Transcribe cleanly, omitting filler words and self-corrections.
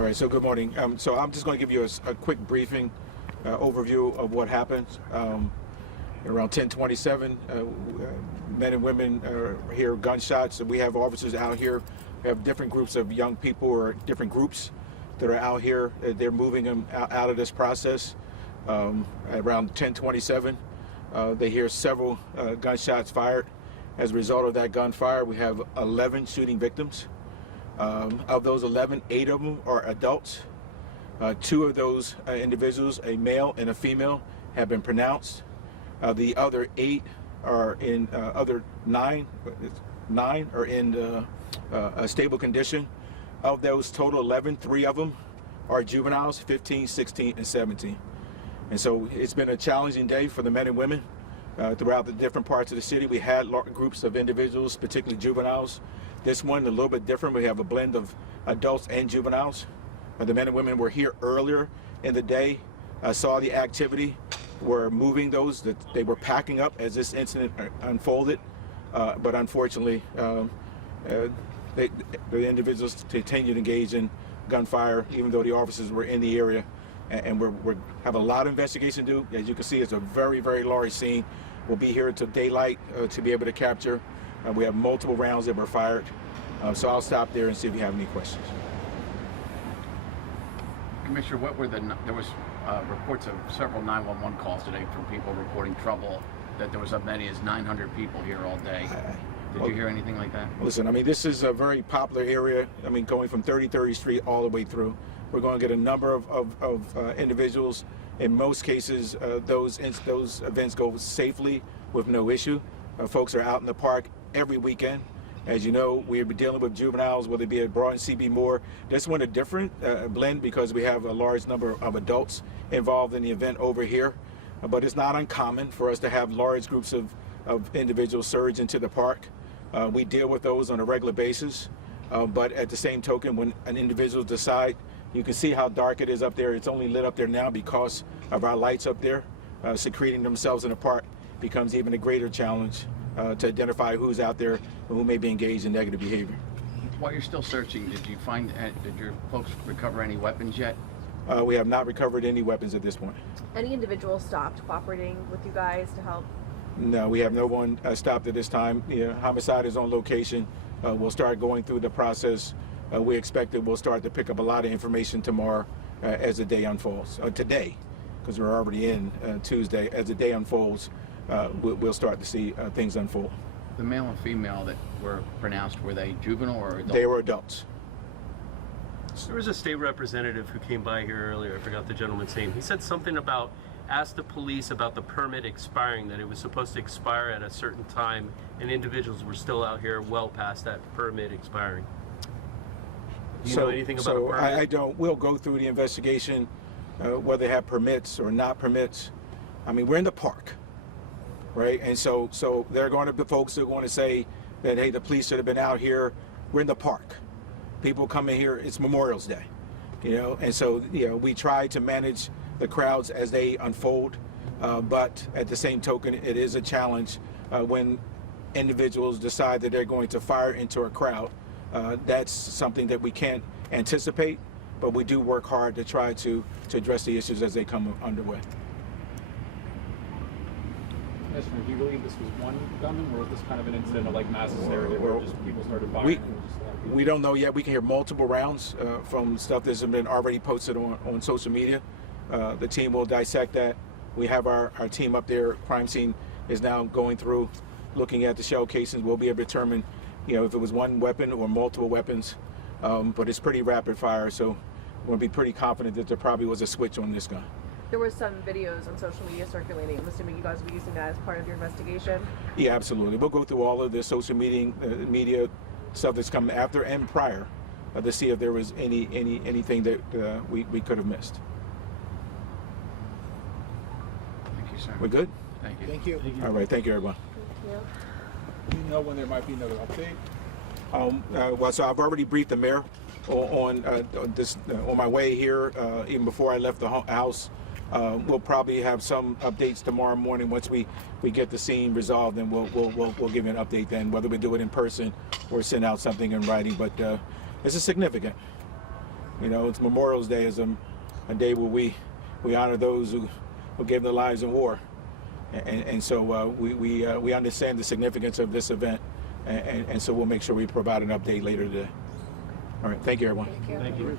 All right, so good morning. So I'm just going to give you a quick briefing overview of what happened. Around 10:27, men and women hear gunshots, and we have officers out here. We have different groups of young people or different groups that are out here. They're moving them out of this process. Around 10:27, they hear several gunshots fired. As a result of that gunfire, we have 11 shooting victims. Of those 11, 8 of them are adults. 2 of those individuals, a male and a female, have been pronounced. The other 8 are in, other 9 are in a stable condition. Of those total 11, 3 of them are juveniles, 15, 16, and 17. And so it's been a challenging day for the men and women throughout the different parts of the city. We had groups of individuals, particularly juveniles. This one a little bit different. We have a blend of adults and juveniles. The men and women were here earlier in the day, saw the activity, were moving those, that they were packing up as this incident unfolded. But unfortunately, the individuals continued to engage in gunfire, even though the officers were in the area. And we have a lot of investigation to do. As you can see, it's a very, very large scene. We'll be here until daylight to be able to capture. We have multiple rounds that were fired. So I'll stop there and see if you have any questions. Commissioner, what were there was reports of several 911 calls today from people reporting trouble, that there was as many as 900 people here all day. Did you hear anything like that? Listen, I mean, this is a very popular area. I mean, going from 33rd Street all the way through. We're going to get a number of individuals. In most cases, those events go safely with no issue. Folks are out in the park every weekend. As you know, we're dealing with juveniles, whether it be at Broad and CB Moore. This one a different blend because we have a large number of adults involved in the event over here. But it's not uncommon for us to have large groups of individuals surge into the park. We deal with those on a regular basis. But at the same token, when an individual decide, you can see how dark it is up there. It's only lit up there now because of our lights up there. Secreting themselves in the park becomes even a greater challenge to identify who's out there and who may be engaged in negative behavior. While you're still searching, did your folks recover any weapons yet? We have not recovered any weapons at this point. Any individuals stopped cooperating with you guys to help? No, we have no one stopped at this time. Homicide is on location. We'll start going through the process. We expect that we'll start to pick up a lot of information tomorrow as the day unfolds. Today, because we're already in Tuesday, as the day unfolds, we'll start to see things unfold. The male and female that were pronounced, were they juvenile or adult? They were adults. There was a state representative who came by here earlier, I forgot the gentleman's name. He said something about, asked the police about the permit expiring, that it was supposed to expire at a certain time, and individuals were still out here well past that permit expiring. Do you know anything about a permit? I don't. We'll go through the investigation, whether they have permits or not permits. I mean, we're in the park, right? And so there are going to be folks that are going to say that, hey, the police should have been out here. We're in the park. People come in here, it's Memorial's Day, and so, we try to manage the crowds as they unfold, but at the same token, it is a challenge when individuals decide that they're going to fire into a crowd. That's something that we can't anticipate, but we do work hard to try to address the issues as they come underway. Commissioner, do you believe this was one gunman, or was this kind of an incident of like mass hysteria where just people started firing? We don't know yet. We can hear multiple rounds from stuff that's been already posted on social media. The team will dissect that. We have our team up there. Crime scene is now going through, looking at the shell casings. We'll be able to determine, if it was one weapon or multiple weapons. But it's pretty rapid fire, so we'll be pretty confident that there probably was a switch on this gun. There were some videos on social media circulating. I'm assuming you guys will be using that as part of your investigation? Yeah, absolutely. We'll go through all of the social media stuff that's coming after and prior to see if there was anything that we could have missed. Thank you, sir. We're good? Thank you. Thank you. All right, thank you, everyone. Thank you. Do you know when there might be another update? Well, so I've already briefed the mayor on my way here, even before I left the house. We'll probably have some updates tomorrow morning once we get the scene resolved, and we'll give you an update then, whether we do it in person or send out something in writing. But this is significant. You know, it's Memorial Day is a day where we honor those who gave their lives in war, and so we understand the significance of this event, and so we'll make sure we provide an update later today. All right, thank you, everyone. Thank you. Thank you.